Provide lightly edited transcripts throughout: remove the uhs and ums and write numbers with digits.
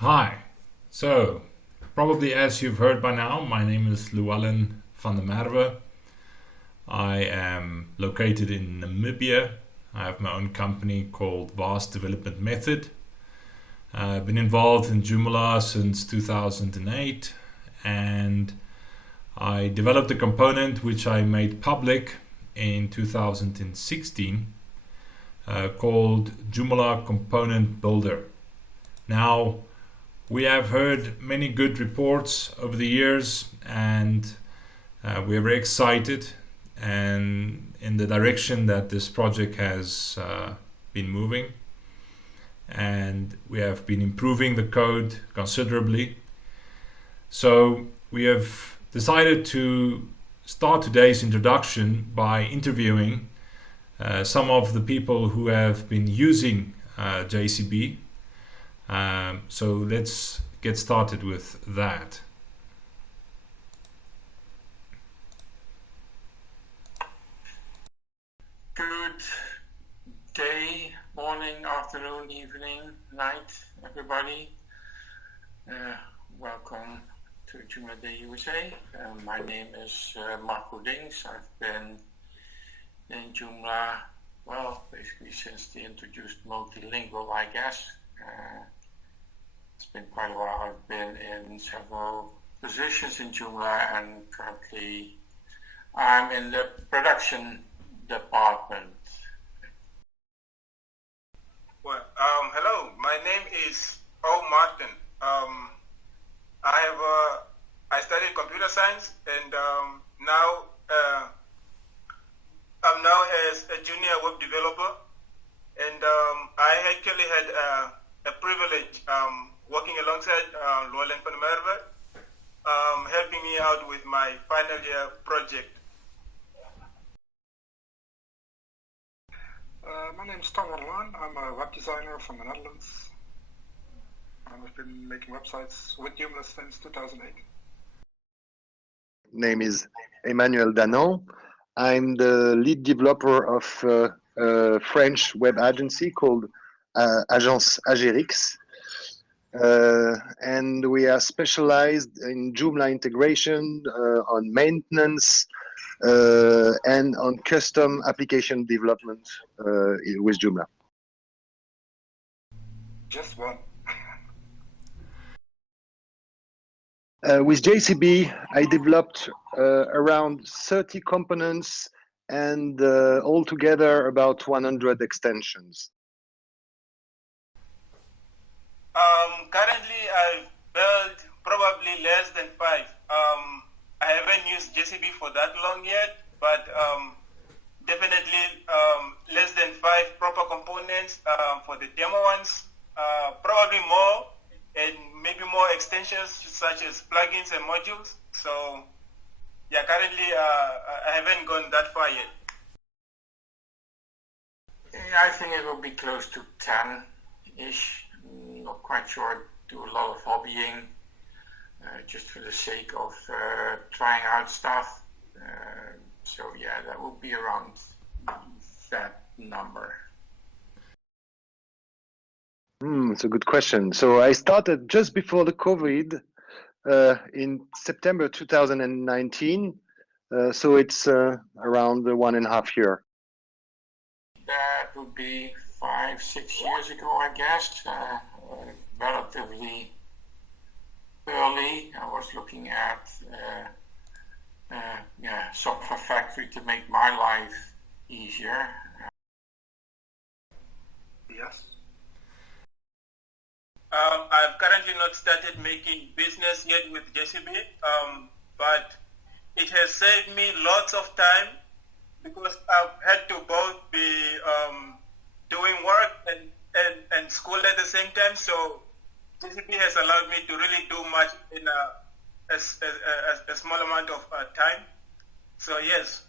Hi. So, probably as you've heard by now, my name is Llewellyn van der Merwe. I am located in Namibia. I have my own company called Vast Development Method. I've been involved in Joomla since 2008, and I developed a component which I made public in 2016 called Joomla Component Builder. Now, we have heard many good reports over the years, and we are very excited and in the direction that this project has been moving. And we have been improving the code considerably. So we have decided to start today's introduction by interviewing some of the people who have been using JCB. So let's get started with that. Good day, morning, afternoon, evening, night, everybody. Welcome to Joomla USA. My name is Merwe. I've been in Joomla, basically since they introduced multilingual, I guess. It's been quite a while. I've been in several positions in Joomla, and currently I'm in the production department. Well, hello. My name is Martin. I studied computer science, and now I'm now as a junior web developer, and I actually had a privilege working alongside Llewellyn from Merwe, helping me out with my final year project. My name is Danan. I'm a web designer from the Netherlands. I've been making websites with Joomla since 2008. Name is Emmanuel Danan. I'm the lead developer of a French web agency called Agence Agérix. And we are specialized in Joomla integration, on maintenance, and on custom application development with Joomla. Just one. With JCB, I developed around 30 components and altogether about 100 extensions. Currently, I've built probably less than 5. I haven't used JCB for that long yet, but definitely less than 5 proper components for the demo ones. Probably more, and maybe more extensions such as plugins and modules. So yeah, currently I haven't gone that far yet. I think it will be close to 10-ish. Not quite sure. Do a lot of hobbying, just for the sake of trying out stuff. So yeah, that will be around that number. It's a good question. So I started just before the COVID in September 2019. So it's around 1.5 years. That would be 5-6 years ago, I guess. Relatively early. I was looking at software factory to make my life easier. Yes. I've currently not started making business yet with JCB, but it has saved me lots of time because I've had to both be doing work and school at the same time. So JCB has allowed me to really do much in a small amount of time. So yes.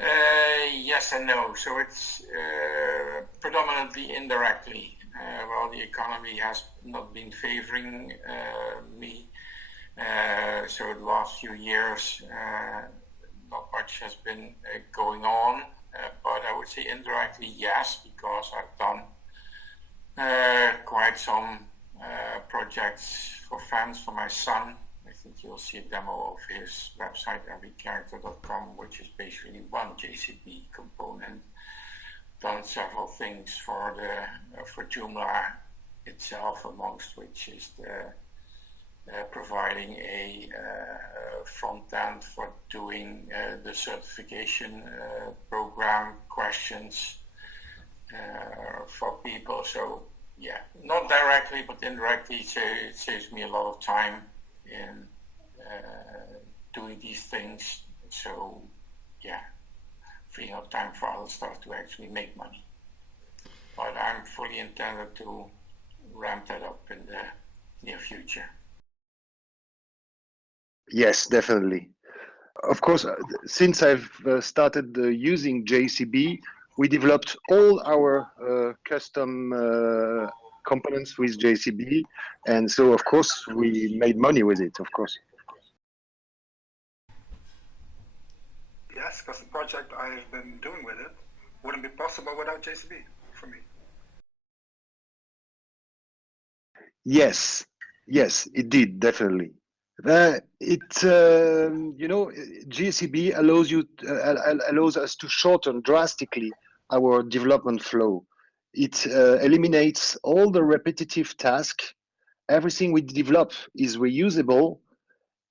Yes and no. So it's predominantly indirectly. Well, the economy has not been favoring me. So the last few years, not much has been going on. But I would say indirectly, yes, because I've done Quite some projects for fans for my son. I think you'll see a demo of his website, everycharacter.com, which is basically one JCB component. Done several things for Joomla itself, amongst which is providing a front end for doing the certification program questions for people. So yeah, not directly, but indirectly, it saves me a lot of time in doing these things. So yeah, freeing up time for other stuff to actually make money. But I'm fully intended to ramp that up in the near future. Yes, definitely. Of course, since I've started using JCB, we developed all our custom components with JCB, and so of course we made money with it. Of course. Yes, because the project I've been doing with it wouldn't be possible without JCB for me. Yes, it did definitely. JCB allows us to shorten drastically our development flow. It eliminates all the repetitive tasks. Everything we develop is reusable,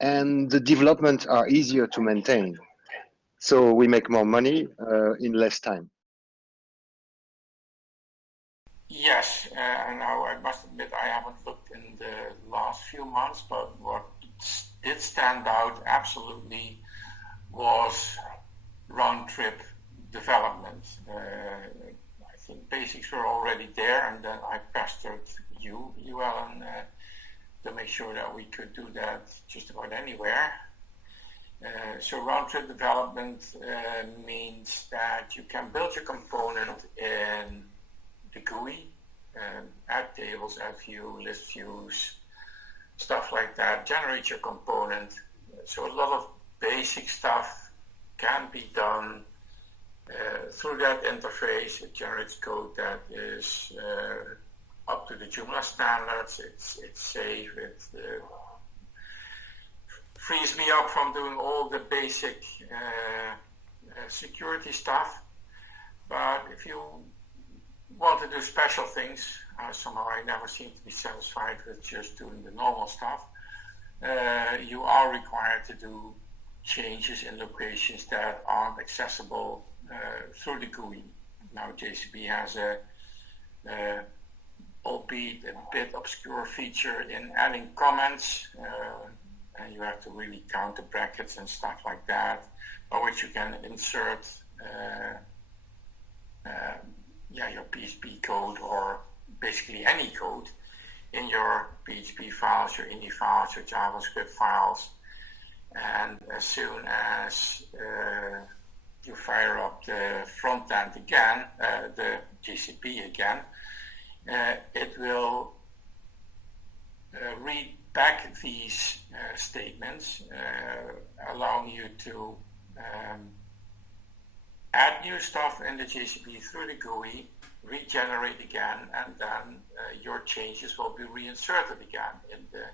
and the development are easier to maintain. So we make more money in less time. Yes, and now I must admit I haven't looked in the last few months, but what did stand out absolutely was round-trip development. I think basics were already there, and then I pestered you, Llewellyn, to make sure that we could do that just about anywhere. So round-trip development means that you can build your component in the GUI, add tables, add view, list views, stuff like that, generate your component. So a lot of basic stuff can be done through that interface. It generates code that is up to the Joomla standards. It's safe. It frees me up from doing all the basic security stuff. But if you want to do special things, somehow I never seem to be satisfied with just doing the normal stuff. You are required to do changes in locations that aren't accessible through the GUI. Now JCB has albeit a bit obscure feature in adding comments, and you have to really count the brackets and stuff like that, by which you can insert your PHP code, or basically any code, in your PHP files, your INI files, your JavaScript files. And as soon as you fire up the front end again, the JCB again, it will read back these statements, allowing you to add new stuff in the JCB through the GUI, regenerate again, and then your changes will be reinserted again in the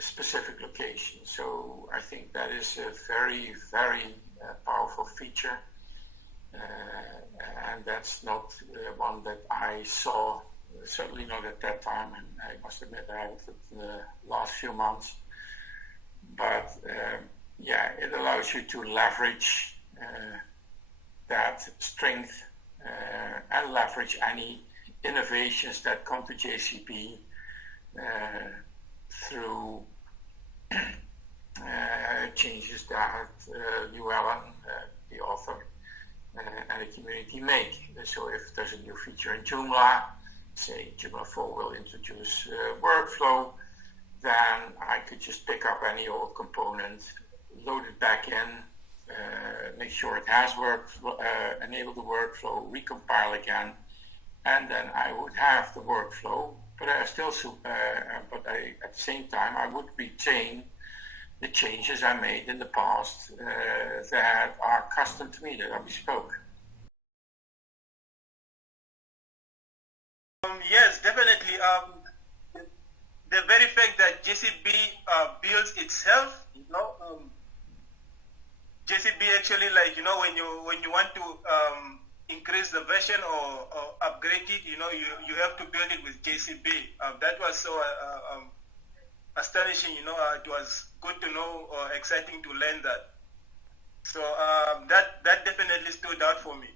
specific location. So I think that is a very, very powerful feature, and that's not one that I saw, certainly not at that time, and I must admit I haven't in the last few months. But it allows you to leverage that strength and leverage any innovations that come to JCB through changes that Llewellyn, the author, and the community make. So if there's a new feature in Joomla, say Joomla 4 will introduce workflow, then I could just pick up any old component, load it back in, make sure it has worked, enable the workflow, recompile again, and then I would have the workflow. But at the same time, I would retain the changes I made in the past that are custom to me, that are bespoke. Yes, definitely. The very fact that JCB builds itself, JCB actually, like, when you want to increase the version or upgrade it, you have to build it with JCB. That was so astonishing. It was good to know or exciting to learn that. So that definitely stood out for me.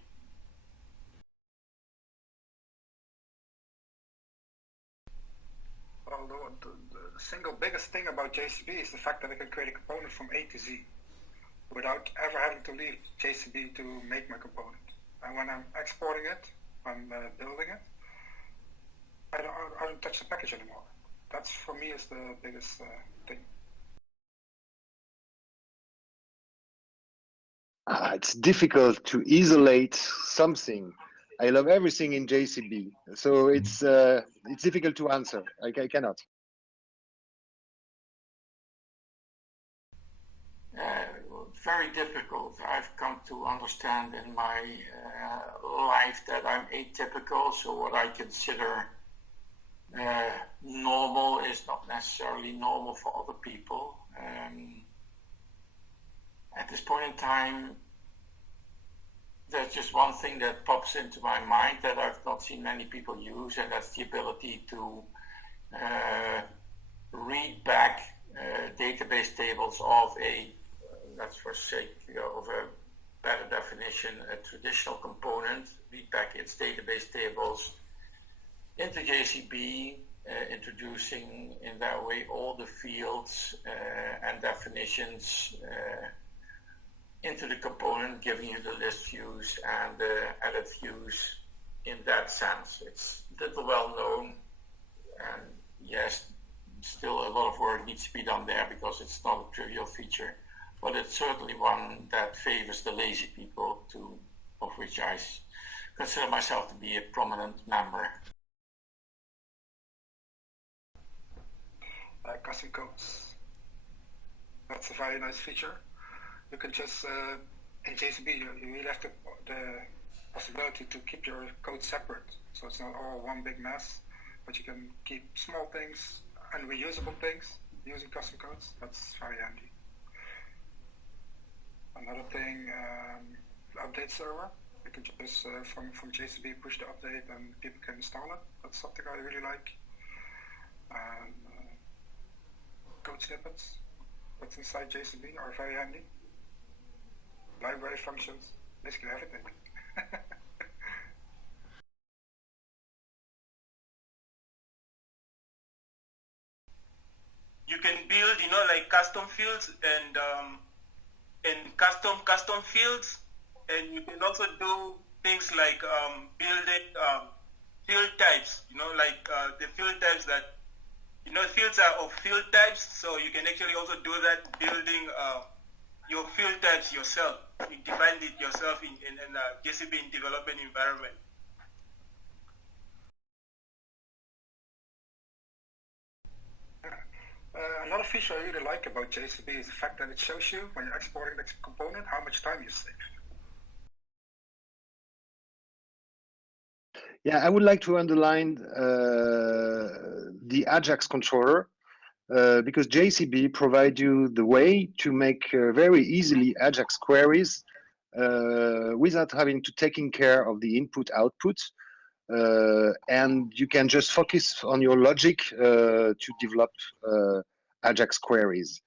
Well, the single biggest thing about JCB is the fact that I can create a component from A to Z without ever having to leave JCB to make my component. And when I'm exporting it, I'm building it, I don't touch the package anymore. That's, for me, is the biggest thing. It's difficult to isolate something. I love everything in JCB, so it's difficult to answer. I cannot. Very difficult. I've come to understand in my life that I'm atypical, so what I consider normal is not necessarily normal for other people. At this point in time, there's just one thing that pops into my mind that I've not seen many people use, and that's the ability to read back database tables of let's for sake of a better definition, a traditional component, read back its database tables into JCB, introducing in that way all the fields and definitions into the component, giving you the list views and the edit views in that sense. It's little well known, and yes, still a lot of work needs to be done there because it's not a trivial feature, but it's certainly one that favors the lazy people, of which I consider myself to be a prominent member. Custom codes. That's a very nice feature. You can just, in JCB, you really have the possibility to keep your code separate. So it's not all one big mess, but you can keep small things and reusable things using custom codes. That's very handy. Another thing, the update server. You can just, from JCB, push the update and people can install it. That's something I really like. Code snippets that's inside JCB are very handy. Library functions, basically everything. You can build, like custom fields and custom fields, and you can also do things like building field types. Like the field types that fields are of field types, so you can actually also do that, building your field types yourself. You define it yourself in JCB development environment. Another feature I really like about JCB is the fact that it shows you, when you're exporting the component, how much time you save. Yeah, I would like to underline the Ajax controller because JCB provides you the way to make very easily Ajax queries without having to taking care of the input-output. And you can just focus on your logic to develop Ajax queries.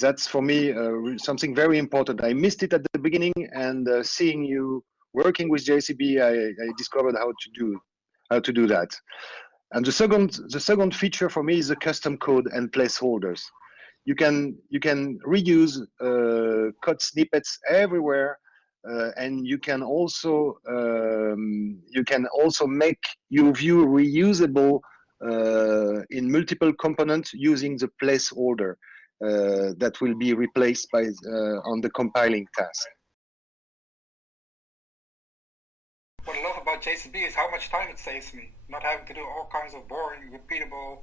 That's for me something very important. I missed it at the beginning, and seeing you working with JCB, I discovered how to do that. And the second feature for me is the custom code and placeholders. You can reuse code snippets everywhere. And you can also make your view reusable in multiple components using the placeholder that will be replaced by on the compiling task. What I love about JCB is how much time it saves me, not having to do all kinds of boring, repeatable,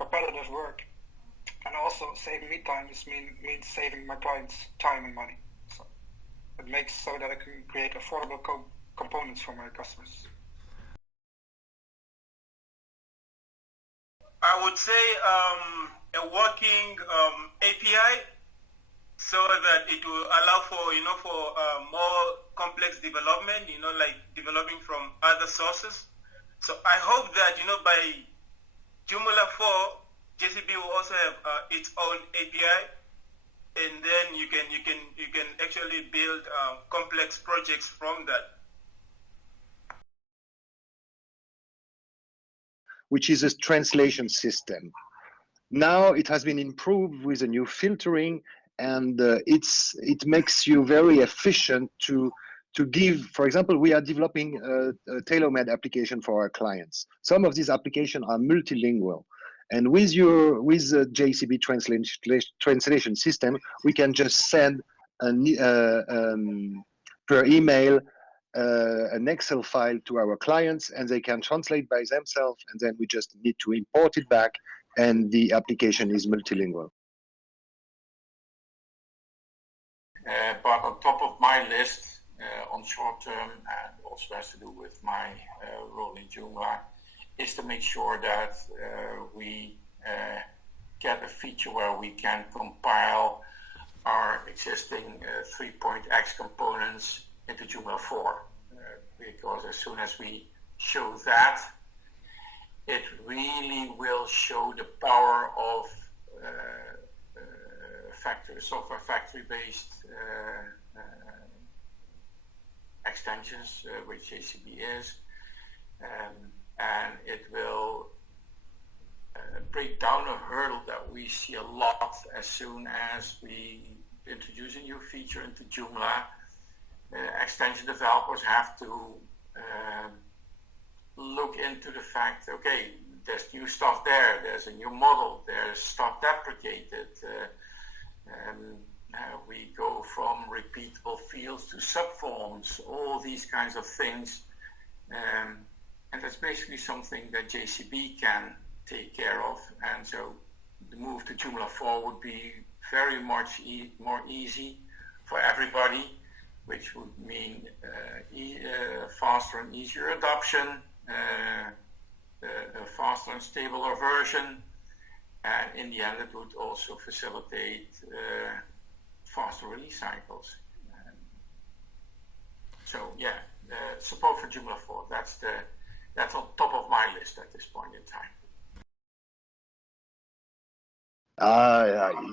repetitive work. And also saving me time means saving my clients time and money. So it makes so that I can create affordable components for my customers. I would say a working API, so that it will allow for more complex development, like developing from other sources. So I hope that by Joomla 4, JCB will also have its own API, and then you can actually build complex projects from that. Which is a translation system. Now it has been improved with a new filtering, and it makes you very efficient to give. For example, we are developing a tailor-made application for our clients. Some of these applications are multilingual, and with the JCB translation system, we can just send per email an Excel file to our clients, and they can translate by themselves, and then we just need to import it back, and the application is multilingual. But on top of my list, on short term, and also has to do with my role in Joomla, is to make sure that we get a feature where we can compile our existing 3.x components into Joomla 4, because as soon as we show that, it really will show the power of software factory-based extensions, which JCB is, and it will break down a hurdle that we see a lot as soon as we introduce a new feature into Joomla. Extension developers have to look into the fact, okay, there's new stuff there, there's a new model, there's stuff deprecated. We go from repeatable fields to subforms, all these kinds of things. And that's basically something that JCB can take care of. And so the move to Joomla 4 would be very much more easy for everybody, which would mean faster and easier adoption, a faster and stabler version, and in the end it would also facilitate faster release cycles. So yeah, support for Joomla 4, that's on top of my list at this point in time.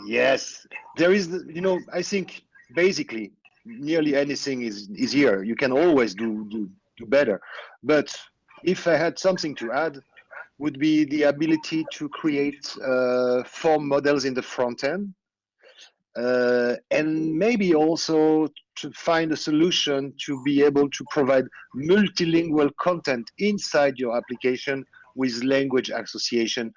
Yes, there is, I think basically nearly anything is here. You can always do better. But if I had something to add, would be the ability to create form models in the front end, and maybe also to find a solution to be able to provide multilingual content inside your application with language association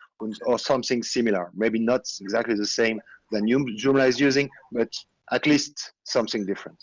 or something similar. Maybe not exactly the same than Joomla is using, but at least something different.